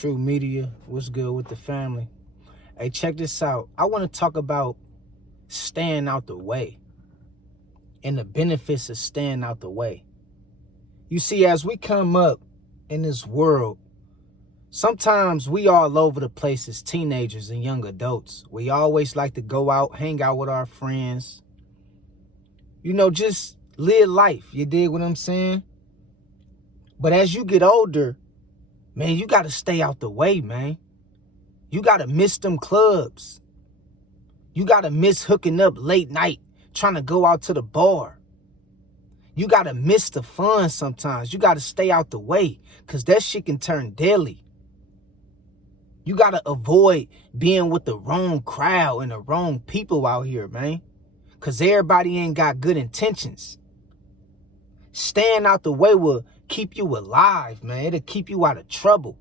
True Media, what's good with the family? Hey, check this out. I want to talk about staying out the way and the benefits of staying out the way. You see, as we come up in this world, sometimes we all over the place as teenagers and young adults. We always like to go out, hang out with our friends, just live life. You dig what I'm saying? But as you get older, man, you got to stay out the way, man. You got to miss them clubs. You got to miss hooking up late night, trying to go out to the bar. You got to miss the fun sometimes. You got to stay out the way because that shit can turn deadly. You got to avoid being with the wrong crowd and the wrong people out here, man, because everybody ain't got good intentions. Staying out the way will keep you alive, man. It'll keep you out of trouble.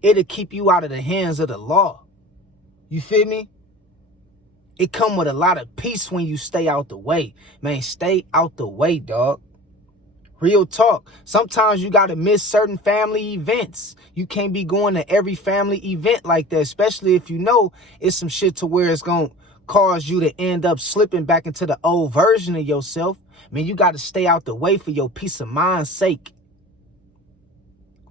It'll keep you out of the hands of the law. You feel me? It come with a lot of peace when you stay out the way. Man, stay out the way, dog. Real talk. Sometimes you got to miss certain family events. You can't be going to every family event like that, especially if you know it's some shit to where it's going to cause you to end up slipping back into the old version of yourself. Man, you got to stay out the way for your peace of mind's sake.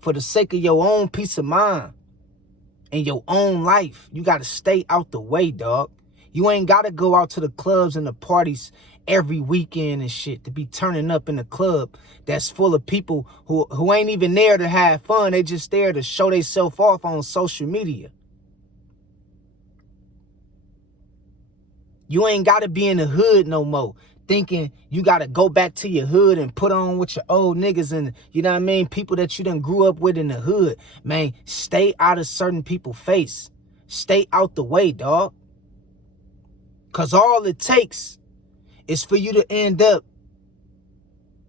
For the sake of your own peace of mind and your own life, you got to stay out the way, dog. You ain't got to go out to the clubs and the parties every weekend and shit to be turning up in a club that's full of people who ain't even there to have fun. They just there to show themselves off on social media. You ain't got to be in the hood no more, thinking you got to go back to your hood and put on with your old niggas and, you know what I mean, people that you done grew up with in the hood. Man, stay out of certain people's face. Stay out the way, dog. Because all it takes is for you to end up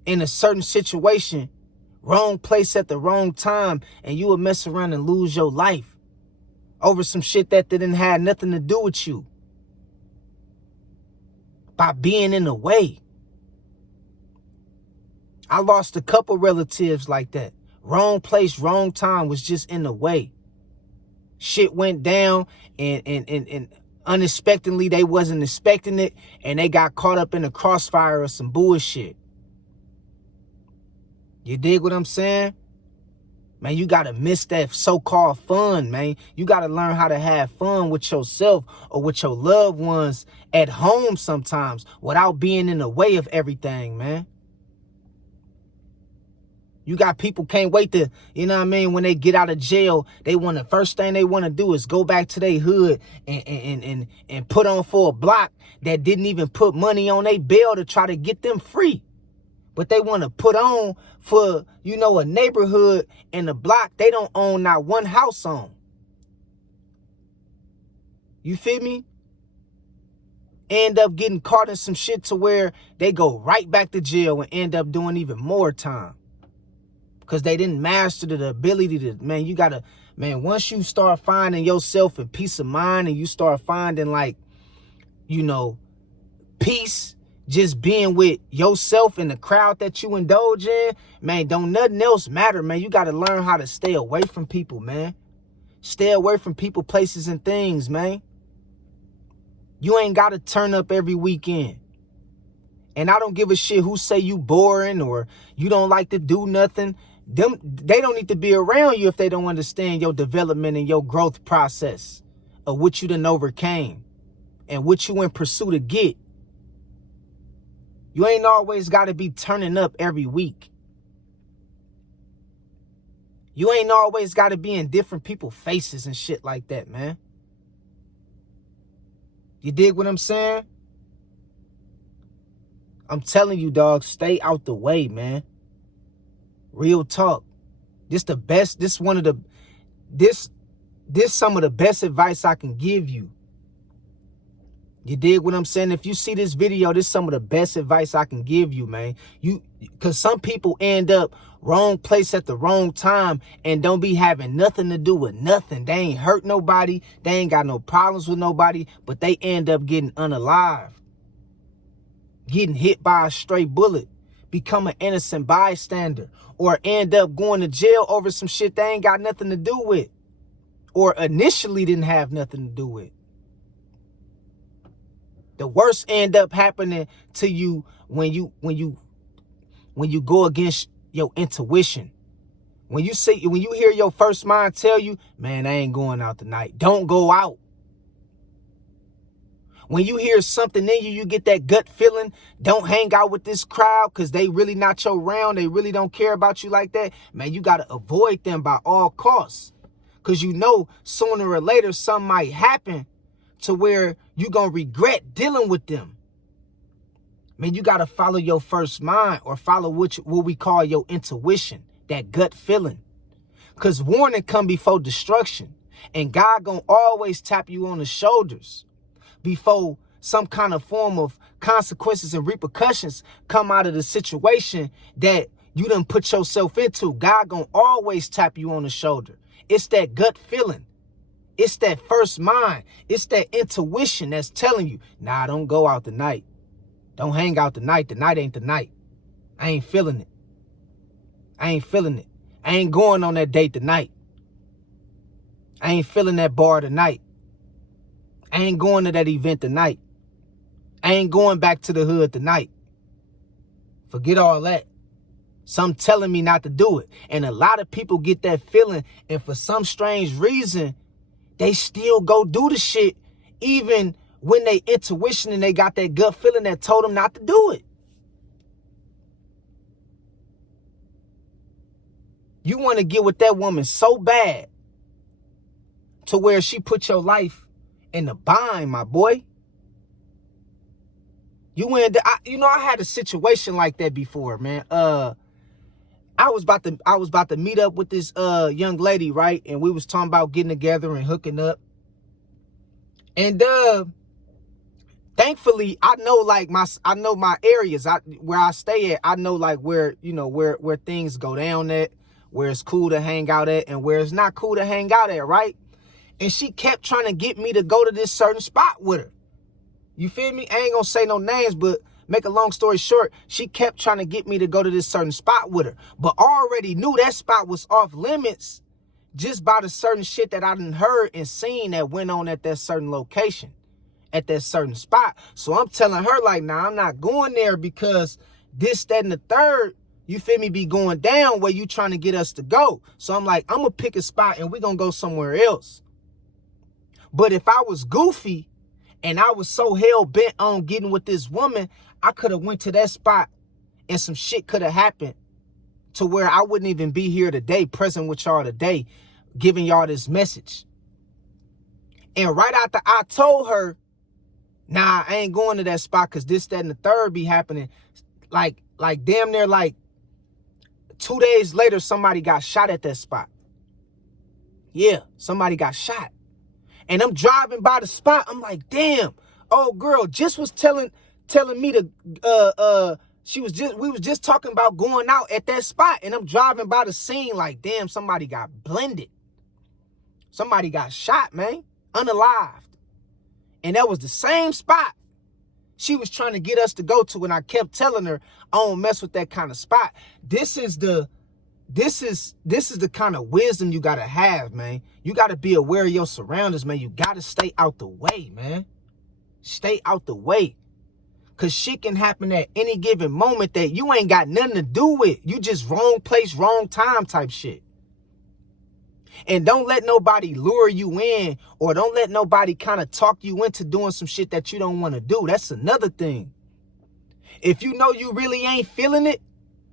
in a certain situation, wrong place at the wrong time, and you will mess around and lose your life over some shit that didn't have nothing to do with you. By being in the way. I lost a couple relatives like that. Wrong place, wrong time, was just in the way. Shit went down and unexpectedly they wasn't expecting it and they got caught up in the crossfire of some bullshit. You dig what I'm saying? Man, you got to miss that so-called fun, man. You got to learn how to have fun with yourself or with your loved ones at home sometimes without being in the way of everything, man. You got people can't wait to, when they get out of jail, first thing they want to do is go back to their hood and put on for a block that didn't even put money on their bill to try to get them free. But they want to put on for, a neighborhood and a block they don't own not one house on. You feel me? End up getting caught in some shit to where they go right back to jail and end up doing even more time. Because they didn't master the ability to, once you start finding yourself in peace of mind and you start finding peace, just being with yourself and the crowd that you indulge in, man, don't nothing else matter, man. You got to learn how to stay away from people, man. Stay away from people, places, and things, man. You ain't got to turn up every weekend. And I don't give a shit who say you boring or you don't like to do nothing. They don't need to be around you if they don't understand your development and your growth process of what you done overcame and what you in pursuit to get. You ain't always got to be turning up every week. You ain't always got to be in different people's faces and shit like that, man. You dig what I'm saying? I'm telling you, dog, stay out the way, man. Real talk. This some of the best advice I can give you. You dig what I'm saying? If you see this video, this is some of the best advice I can give you, man. Because some people end up wrong place at the wrong time and don't be having nothing to do with nothing. They ain't hurt nobody. They ain't got no problems with nobody, but they end up getting unalived. Getting hit by a stray bullet, become an innocent bystander, or end up going to jail over some shit they ain't got nothing to do with. or initially didn't have nothing to do with. The worst end up happening to you when you go against your intuition. When you hear your first mind tell you, man, I ain't going out tonight. Don't go out. When you hear something in you, you get that gut feeling, don't hang out with this crowd because they really not your round. They really don't care about you like that. Man, you got to avoid them by all costs. Because you know sooner or later something might happen to where you're going to regret dealing with them. Man, you got to follow your first mind or follow what we call your intuition, that gut feeling. Because warning come before destruction. And God going to always tap you on the shoulders before some kind of form of consequences and repercussions come out of the situation that you done put yourself into. God going to always tap you on the shoulder. It's that gut feeling. It's that first mind. It's that intuition that's telling you, nah, don't go out tonight. Don't hang out tonight. The night ain't the night. I ain't feeling it. I ain't feeling it. I ain't going on that date tonight. I ain't feeling that bar tonight. I ain't going to that event tonight. I ain't going back to the hood tonight. Forget all that. Some telling me not to do it. And a lot of people get that feeling, and for some strange reason, they still go do the shit even when they intuition and they got that gut feeling that told them not to do it. You want to get with that woman so bad to where she put your life in the bind, my boy. I had a situation like that before, man. I was about to meet up with this young lady, right? And we was talking about getting together and hooking up. And thankfully, I know my areas. Where I stay at, I know like where things go down at, where it's cool to hang out at, and where it's not cool to hang out at, right? And she kept trying to get me to go to this certain spot with her. You feel me? I ain't gonna say no names, but make a long story short, she kept trying to get me to go to this certain spot with her. But I already knew that spot was off limits just by the certain shit that I done heard and seen that went on at that certain location, at that certain spot. So I'm telling her like, nah, I'm not going there because this, that, and the third, you feel me, be going down where you trying to get us to go. So I'm like, I'm gonna pick a spot and we gonna go somewhere else. But if I was goofy and I was so hell-bent on getting with this woman, I could have went to that spot and some shit could have happened to where I wouldn't even be here today, present with y'all today, giving y'all this message. And right after I told her, nah, I ain't going to that spot because this, that, and the third be happening, like damn near like 2 days later, somebody got shot at that spot. Yeah, somebody got shot. And I'm driving by the spot. I'm like, damn, old girl just was telling me to, we was just talking about going out at that spot. And I'm driving by the scene like, damn, somebody got blended. Somebody got shot, man, unalived. And that was the same spot she was trying to get us to go to. And I kept telling her, I don't mess with that kind of spot. This is the kind of wisdom you got to have, man. You got to be aware of your surroundings, man. You got to stay out the way, man. Stay out the way. Because shit can happen at any given moment that you ain't got nothing to do with. You just wrong place, wrong time type shit. And don't let nobody lure you in, or don't let nobody kind of talk you into doing some shit that you don't want to do. That's another thing. If you know you really ain't feeling it,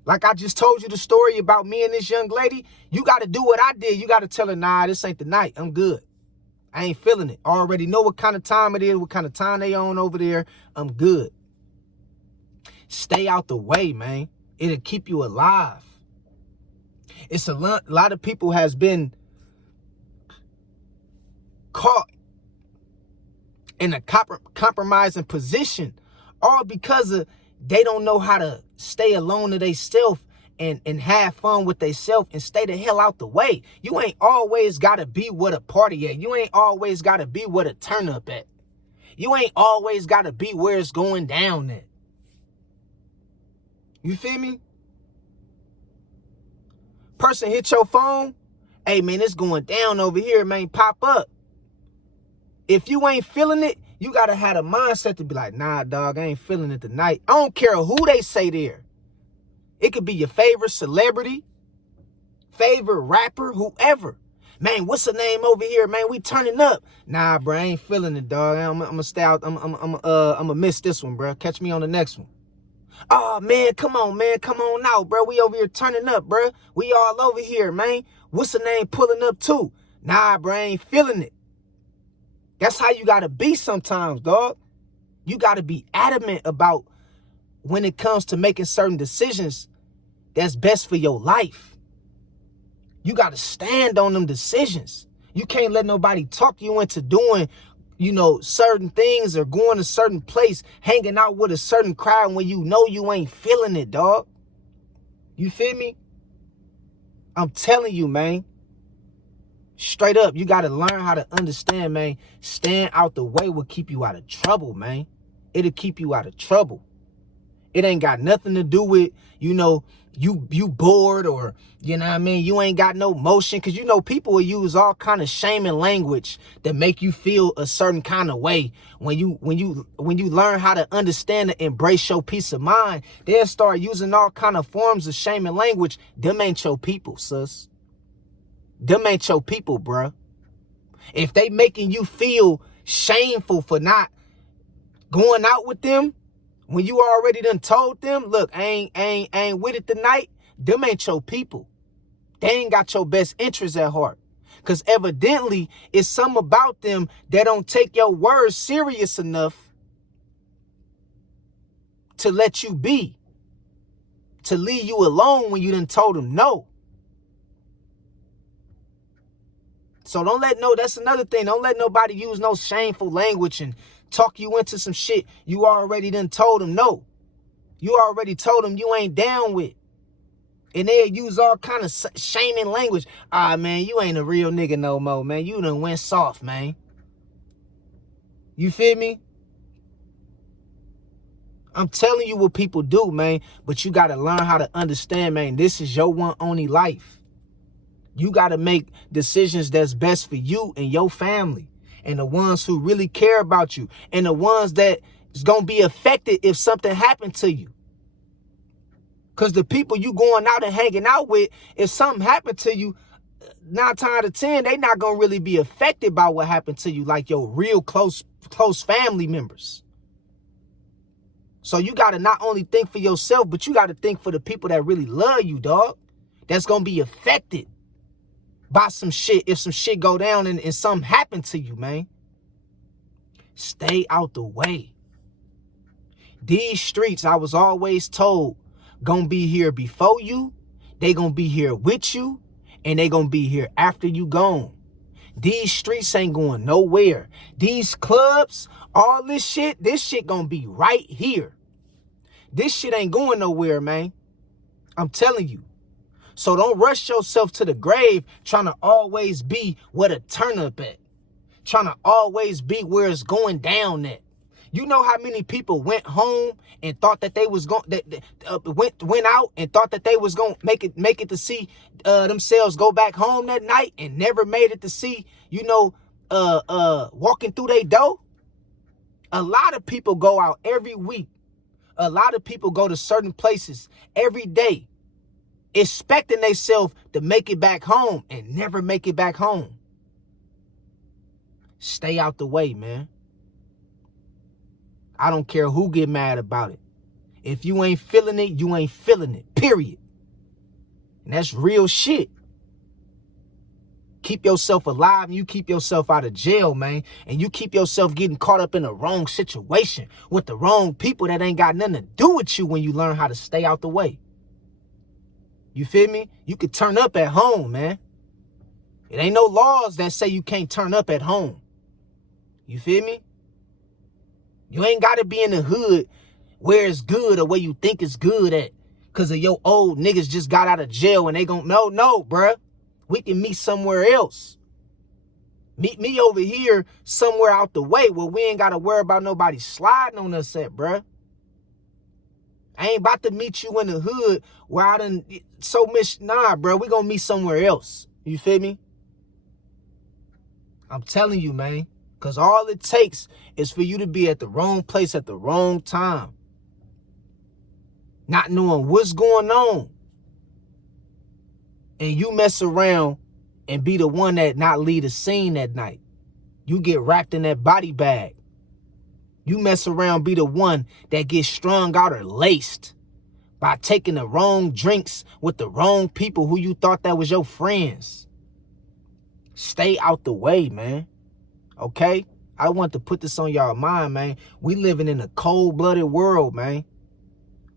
like I just told you the story about me and this young lady, you got to do what I did. You got to tell her, nah, this ain't the night. I'm good. I ain't feeling it. I already know what kind of time it is, what kind of time they on over there. I'm good. Stay out the way, man. It'll keep you alive. It's a lot of people has been caught in a compromising position, all because of they don't know how to stay alone to themselves and have fun with themselves and stay the hell out the way. You ain't always got to be with a party at. You ain't always got to be with a turn up at. You ain't always got to be where it's going down at. You feel me? Person hit your phone Hey, man, it's going down over here, man. Pop up. If you ain't feeling it, you got to have a mindset to be like, nah, dog, I ain't feeling it tonight. I don't care who they say there. It could be your favorite celebrity, favorite rapper, whoever. Man, what's the name over here, man? We turning up. Nah, bro, I ain't feeling it, dog. I'm gonna stay out. I'm gonna miss this one, bro. Catch me on the next one. Oh, man, come on, man. Come on out, bro. We over here turning up, bro. We all over here, man. What's the name pulling up too? Nah, bro, I ain't feeling it. That's how you gotta be sometimes, dog. You gotta be adamant about when it comes to making certain decisions that's best for your life. You gotta stand on them decisions. You can't let nobody talk you into doing, certain things or going to a certain place, hanging out with a certain crowd when you know you ain't feeling it, dog. You feel me? I'm telling you, man. Straight up, you got to learn how to understand, man. Stand out the way will keep you out of trouble, man. It'll keep you out of trouble. It ain't got nothing to do with, you bored or, you ain't got no motion. Because, people will use all kind of shaming language that make you feel a certain kind of way. When you learn how to understand and embrace your peace of mind, they'll start using all kind of forms of shaming language. Them ain't your people, sis. Them ain't your people, bruh. If they making you feel shameful for not going out with them, when you already done told them, look, I ain't with it tonight, them ain't your people. They ain't got your best interests at heart. Because evidently, it's something about them that don't take your words serious enough to let you be, to leave you alone when you done told them no. So that's another thing. Don't let nobody use no shameful language and talk you into some shit you already done told them no. You already told them you ain't down with. And they'll use all kind of shaming language. Ah, man, you ain't a real nigga no more, man. You done went soft, man. You feel me? I'm telling you what people do, man. But you got to learn how to understand, man. This is your one only life. You got to make decisions that's best for you and your family and the ones who really care about you and the ones that is going to be affected if something happened to you. Because the people you going out and hanging out with, if something happened to you, 9 times out of 10, they not going to really be affected by what happened to you like your real close family members. So you got to not only think for yourself, but you got to think for the people that really love you, dog. That's going to be affected by some shit if some shit go down and something happen to you, man. Stay out the way. These streets, I was always told, gonna be here before you, they gonna be here with you, and they gonna be here after you gone. These streets ain't going nowhere. These clubs, all this shit gonna be right here. This shit ain't going nowhere, man. I'm telling you. So don't rush yourself to the grave trying to always be where the turn up at. Trying to always be where it's going down at. You know how many people went home and thought that they was going went out and thought that they was going to make it to see themselves go back home that night and never made it to see, walking through their door? A lot of people go out every week. A lot of people go to certain places every day, expecting themselves to make it back home and never make it back home. Stay out the way, man. I don't care who get mad about it. If you ain't feeling it, you ain't feeling it, period. And that's real shit. Keep yourself alive and you keep yourself out of jail, man. And you keep yourself getting caught up in the wrong situation with the wrong people that ain't got nothing to do with you when you learn how to stay out the way. You feel me? You could turn up at home, man. It ain't no laws that say you can't turn up at home. You feel me? You ain't got to be in the hood where it's good or where you think it's good at because of your old niggas just got out of jail and they gon' no, bruh. We can meet somewhere else. Meet me over here somewhere out the way where we ain't got to worry about nobody sliding on us at, bruh. I ain't about to meet you in the hood where I done so much. Nah, bruh, we gonna meet somewhere else. You feel me? I'm telling you, man. Because all it takes is for you to be at the wrong place at the wrong time. Not knowing what's going on. And you mess around and be the one that not lead a scene that night. You get wrapped in that body bag. You mess around, be the one that gets strung out or laced by taking the wrong drinks with the wrong people who you thought that was your friends. Stay out the way, man. Okay? I want to put this on y'all mind, man. We living in a cold-blooded world, man.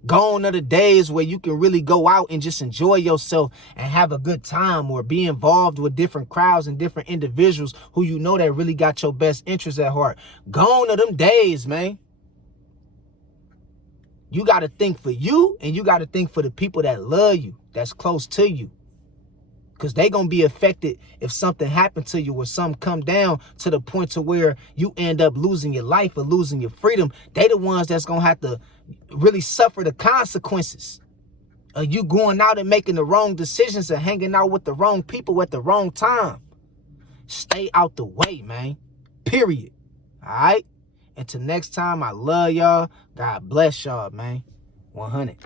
Gone are the days where you can really go out and just enjoy yourself and have a good time or be involved with different crowds and different individuals who you know that really got your best interests at heart. Gone are them days, man. You got to think for you and you got to think for the people that love you, that's close to you. Because they going to be affected if something happened to you or something come down to the point to where you end up losing your life or losing your freedom. They the ones that's going to have to really suffer the consequences of you going out and making the wrong decisions and hanging out with the wrong people at the wrong time. Stay out the way, man. Period. All right? Until next time, I love y'all. God bless y'all, man. 100.